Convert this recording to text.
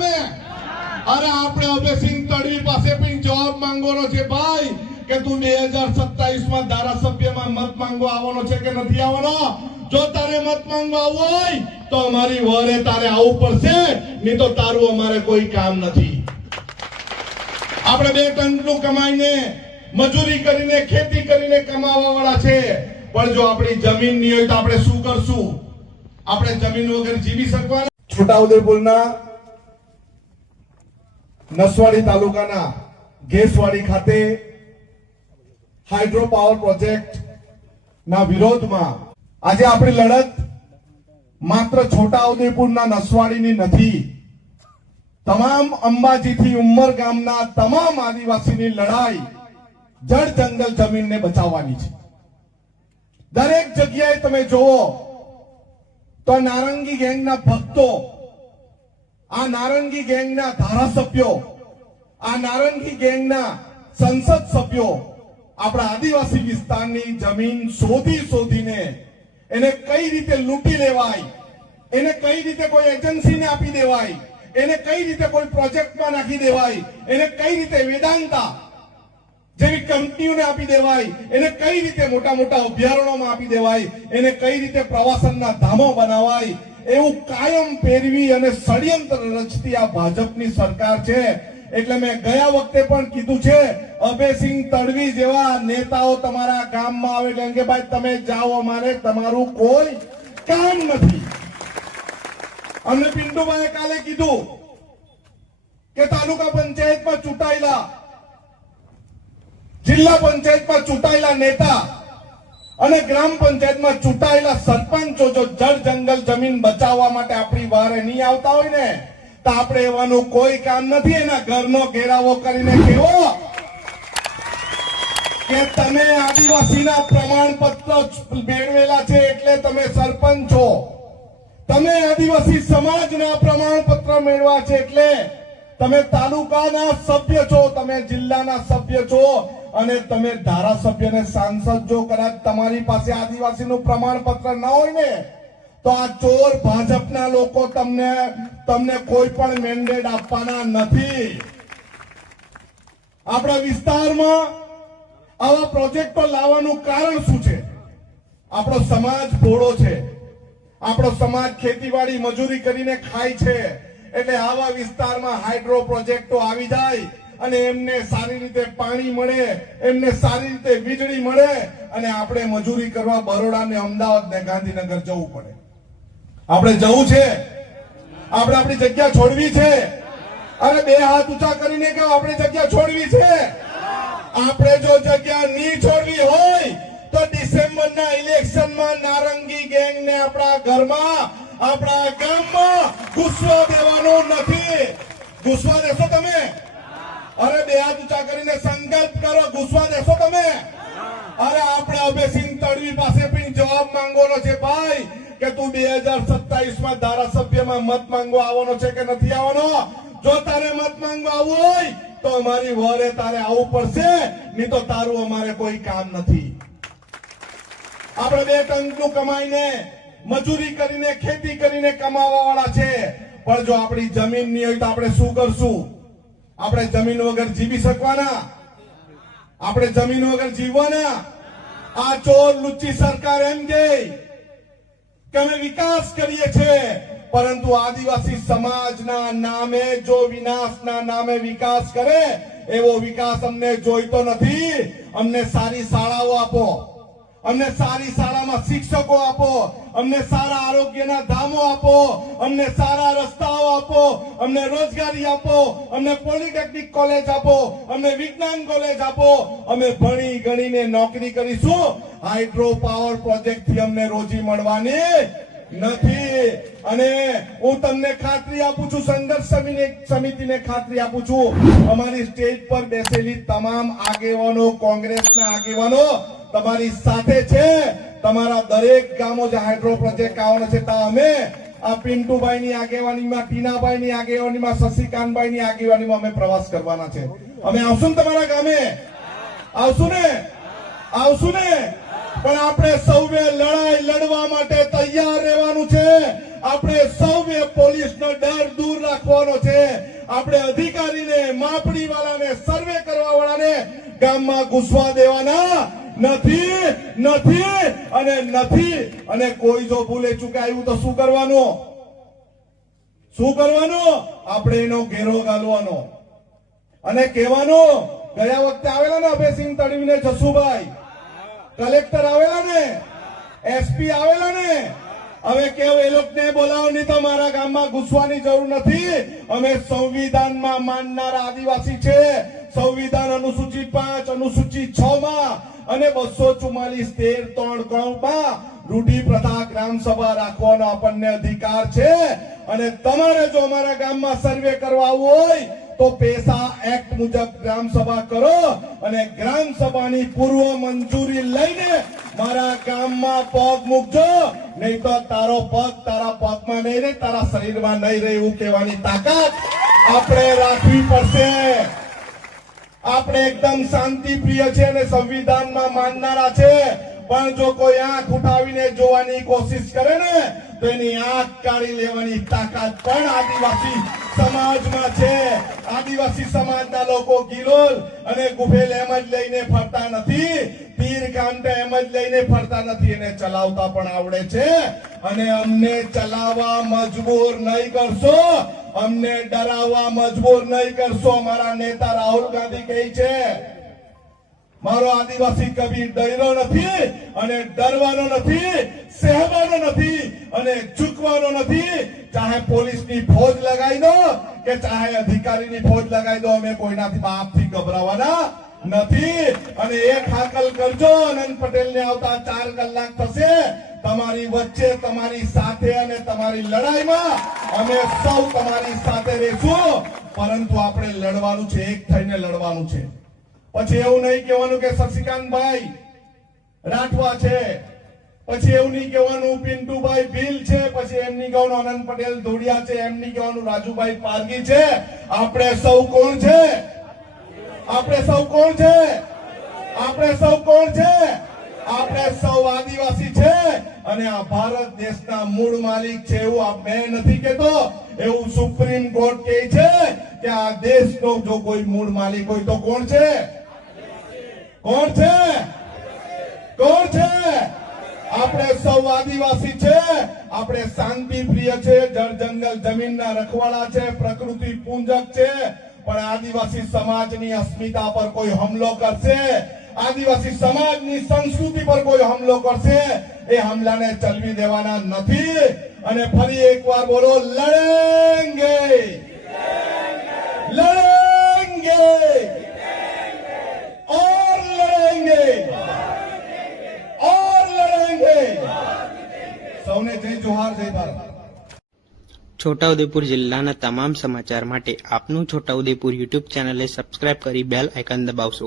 તમે અરે આપણે અભયસિંહ તડવી પાસે પણ જવાબ માંગવાનો છે ભાઈ, કે તું બે હજાર સત્તાવીસમાં ધારાસભ્યમાં મત માંગવા આવવાનો છે કે નથી આવવાનો? જો તારે મત માંગવા આવવું હોય, તો અમારી વરે તારે આવવું પડશે, નહીં તો તારું અમારે કોઈ કામ નથી. આપણે બે ટનનું કમાઈને, મજૂરી કરીને, ખેતી કરીને કમાવા વાળા છે. પણ જો આપણી જમીન નહીં હોય તો આપણે શું કરશું? આપણે જમીન વગર જીવી શકવાના? છોટાઉદેપુરના નસવાડી તાલુકાના ગેસવાડી ખાતે હાઇડ્રો પાવર પ્રોજેક્ટ ના વિરોધમાં આજે આપણી લડત માત્ર છોટાઉદેપુરના નસવાડીની નથી. તમામ અંબાજીથી ઉમર ગામના તમામ આદિવાસીની લડાઈ જળ જંગલ જમીનને બચાવવાની છે. દરેક જગ્યાએ તમે જુઓ તો નારંગી ગેંગના ભક્તો આ નારંગી ગેંગના ધારાસભ્યો, આ નારંગી ગેંગના સંસદ સભ્યો આપણા આદિવાસી વિસ્તારની જમીન શોધી શોધીને એને કઈ રીતે લૂંટી લેવાય, એને કઈ રીતે કોઈ એજન્સીને આપી દેવાય, એને કઈ રીતે કોઈ પ્રોજેક્ટમાં નાખી દેવાય, એને કઈ રીતે વેદાંતા જેવી કંપનીઓને આપી દેવાય, એને કઈ રીતે મોટા મોટા અભયારણ્યોમાં આપી દેવાય, એને કઈ રીતે પ્રવાસનના ધામો બનાવાય એવું કાયમ પહેરવી અને ષડયંત્ર રચતી આ ભાજપની સરકાર છે. એટલે મેં ગયા વખતે પણ કીધું છે અભયસિંહ તડવી જેવા નેતાઓ તમારા ગામમાં આવે કે ભાઈ તમે જાઓ અમારે, તમારું કોઈ કામ નથી. અમને પિન્ટુભાઈ કાલે કીધું કે તાલુકા પંચાયતમાં ચૂંટાયેલા, જિલ્લા પંચાયતમાં ચૂંટાયેલા નેતા અને ગ્રામ પંચાયતમાં ચૂંટાયેલા સરપંચો જો જળ જંગલ જમીન બચાવવા માટે આપણી વારે નહીં આવતા હોય ને, તો આપણે એવાનું કોઈ કામ નથી. એના ઘરનો ઘેરાવો કરીને કેવો? કે તમે આદિવાસીના પ્રમાણપત્ર મેળવેલા છે એટલે તમે સરપંચ. છો તમે આદિવાસી સમાજના પ્રમાણપત્ર મેળવા છે એટલે તમે તાલુકાના સભ્ય છો, તમે જિલ્લાના સભ્ય છો. અને તમે ધારાસભ્ય ને સાંસદ જો કદાચ તમારી પાસે આદિવાસીનું પ્રમાણપત્ર ન હોય ને, તો આ ચોર ભાજપના લોકો તમને તમને કોઈ પણ મેન્ડેટ આપવાના નથી. આપણા વિસ્તારમાં આવા પ્રોજેક્ટો લાવવાનું કારણ શું છે? આપણો સમાજ ભોળો છે. આપણો સમાજ ખેતીવાડી મજૂરી કરીને ખાય છે. એટલે આવા વિસ્તારમાં હાઇડ્રો પ્રોજેક્ટો આવી જાય. અને એમને સારી રીતે પાણી મળે, એમને સારી રીતે વીજળી મળે અને આપણે મજૂરી કરવા બરોડા ને અમદાવાદ ને ગાંધીનગર જવું પડે. આપણે જવું છે? આપણે આપણી જગ્યા છોડવી છે? અરે બે હાથ ઊંચા કરીને કહો, આપણે જગ્યા છોડવી છે? આપણે જો જગ્યા નહીં છોડવી હોય, તો ડિસેમ્બરના ઇલેક્શનમાં નારંગી ગેંગને આપણા ઘરમાં, આપણા ગામમાં ગુસ્સો દેવાનો નથી. ગુસ્સો દેશો તમે? અરે બે હાથ ઊંચા કરીને સંકલ્પ કરો ઘૂસવા દેશો તમે. અરે આપણે અભયસિંહ તડવી પાસે પણ જવાબ માંગવાનો છે ભાઈ, કે તું બે હજાર સત્તાવીસમાં ધારાસભ્યમાં મત માંગવા આવવાનો છે કે નથી આવવાનો? જો તારે મત માંગવા આવવું હોય, તો અમારી વરે તારે આવવું પડશે, નહીં તો તારું અમારે કોઈ કામ નથી. આપણે બે ટંકનું કમાઈને, મજૂરી કરીને, ખેતી કરીને કમાવા વાળા છે. પણ જો આપણી જમીન નહીં હોય તો આપણે શું કરશું? આપણે જમીન વગર જીવી શકવાના? આપણે જમીન વગર જીવવાના? આ ચોર લુચ્ચી સરકાર એમ કે અમે વિકાસ કરીએ છીએ. પરંતુ આદિવાસી સમાજના નામે જો વિનાશના નામે વિકાસ કરે, એવો વિકાસ અમને જોઈતો નથી. અમને સારી શાળાઓ આપો. અમને સારી શાળામાં શિક્ષકો આપો, અમને સારા આરોગ્યના ધામો આપો, અમને સારા રસ્તાઓ આપો, અમને રોજગારી આપો, અમને પોલિટેકનિક કોલેજ આપો, અમને વિજ્ઞાન કોલેજ આપો. અમે ભણી ગણીને નોકરી કરીશું. હાઇડ્રો પાવર પ્રોજેક્ટથી અમને રોજી મળવાની નથી. અને હું તમને ખાતરી આપું છું, સંઘર્ષ સમિતિને ખાતરી આપું છું. અમારી સ્ટેજ પર બેસેલી તમામ આગેવાનો, કોંગ્રેસના આગેવાનો તમારી સાથે છે. તમારા દરેક ગામો જે હાઇડ્રો પ્રોજેક્ટ આવવાનો છે ત્યાં અમે આ પિન્ટુભાઈ ની આગેવાનીમાં ટીનાભાઈ ની આગેવાનીમાં શશિકાંતભાઈ ની આગેવાનીમાં અમે પ્રવાસ કરવાના છે. અમે આવશું તમારા ગામે? આવશું ને? આવશું ને? પણ આપણે સૌએ લડાઈ લડવા માટે તૈયાર રહેવાનું છે. આપણે સૌએ પોલીસનો ડર દૂર રાખવાનો છે. આપણે અધિકારીને માપણી વાળાને સર્વે કરવા વાળાને ગામમાં ઘૂસવા દેવાના નથી નથી અને નથી. અને કોઈ જો ભૂલે ચૂકે તો શું કરવાનું? શું કરવાનું? આપણે એનો ઘેરો ગાલવાનો. અને કહેવાનું, ગયા વખતે આવેલા ને અભયસિંહ તડવીને જસુભાઈ. કલેક્ટર આવેલા ને? એસપી આવેલા ને? હવે કેવ એ લોકોને બોલાવો નહીં તો મારા ગામમાં ઘૂસવાની જરૂર નથી. અમે સંવિધાનમાં માનનારા આદિવાસી છે. સંવિધાન અનુસૂચિત પાંચ અનુસૂચિત છ માં અને બસો ચુમ્માલીસ તેર ત્રણમાં રૂઢિ પ્રથા ગ્રામ સભા રાખવાનો આપણને અધિકાર છે. અને તમારે જો અમારા ગામમાં સર્વે કરવા આવવું હોય, તો પૈસા એક્ટ મુજબ ગ્રામ સભા કરો અને ગ્રામ સભાની પૂર્વ મંજૂરી લઈને મારા ગામમાં પગ મૂકજો. નહીં તો તારો પગ તારા પગમાં નહીં રહે, તારા શરીરમાં નહીં રહે એવું કહેવાની તાકાત આપણે રાખવી પડશે. આપણે એકદમ શાંતિ પ્રિય છે અને સંવિધાનમાં માનનારા છે. પણ જો કોઈ આંખ ઉઠાવીને જોવાની કોશિશ કરે ને, તો એની આંખ કાઢી લેવાની તાકાત પણ આદિવાસી સમાજમાં છે. આદિવાસી સમાજના લોકો ગિલોલ અને ગુફેલ એમ જ લઈને ફરતા નથી. તીર કાંટે એમ જ લઈને ફરતા નથી એને ચલાવતા પણ આવડે છે. અને અમને ચલાવવા મજબૂર નહીં કરશો. અમને ડરાવવા મજબૂર નહીં કરશો, અમારા નેતા રાહુલ ગાંધી કહે છે. મારો આદિવાસી કવિ ડર્યો નથી અને ડરવાનો નથી, સહેવાનો નથી અને ઝૂકવાનો નથી. ચાહે પોલીસની ફોજ લગાવી દો કે ચાહે અધિકારીની ફોજ લગાવી દો, અમે કોઈનાથી બાપથી ગભરાવાના નથી. અને એક હાકલ કરજો, અનંત પટેલ ને આવતા ચાર કલાક થશે. તમારી વચ્ચે તમારી સાથે અને તમારી લડાઈમાં અમે સૌ તમારી સાથે રહેશું. પરંતુ આપણે લડવાનું છે, એક થઈને લડવાનું છે. પછી એવું નહીં કહેવાનું કે શશિકાંતભાઈ રાઠવા છે. પછી એવું નહીં કહેવાનું, પિન્ટુભાઈ ભીલ છે. પછી એમ નહીં કહેવાનું, અનંત પટેલ ધોડિયા છે. એમ નહીં કહેવાનું, રાજુભાઈ પારગી છે. આપણે સૌ કોણ છે? આપણે સૌ કોણ છે? આપણે સૌ કોણ છે? આપણે સૌ આદિવાસી છે અને આ ભારત દેશના મૂળ માલિક છે એવું આ મેં નથી કેતો એવું સુપ્રીમ કોર્ટ કહે છે કે આ દેશનો જો કોઈ મૂળ માલિક હોય તો કોણ છે? કોણ છે? કોણ છે? આપણે સૌ આદિવાસી છે. આપણે શાંતિ પ્રિય છે. જળ જંગલ જમીનના રખવાળા છે. પ્રકૃતિ પૂંજક છે. પણ આદિવાસી સમાજની અસ્મિતા પર કોઈ હમલો કરશે? આદિવાસી સમાજની સંસ્કૃતિ પર કોઈ હમલો કરશે? એ હુમલાને ચલવી દેવાના નથી. અને ફરી એકવાર બોલો, લડેંગે! લડેંગે! ઓર લડેંગે! ઓર લડેંગે! સૌને જય જોહાર, જય ભારત. છોટાઉદેપુર જિલ્લાના તમામ સમાચાર માટે આપનું છોટાઉદેપુર યુટ્યુબ ચેનલને સબસ્ક્રાઇબ કરી બેલ આઇકન દબાવશો.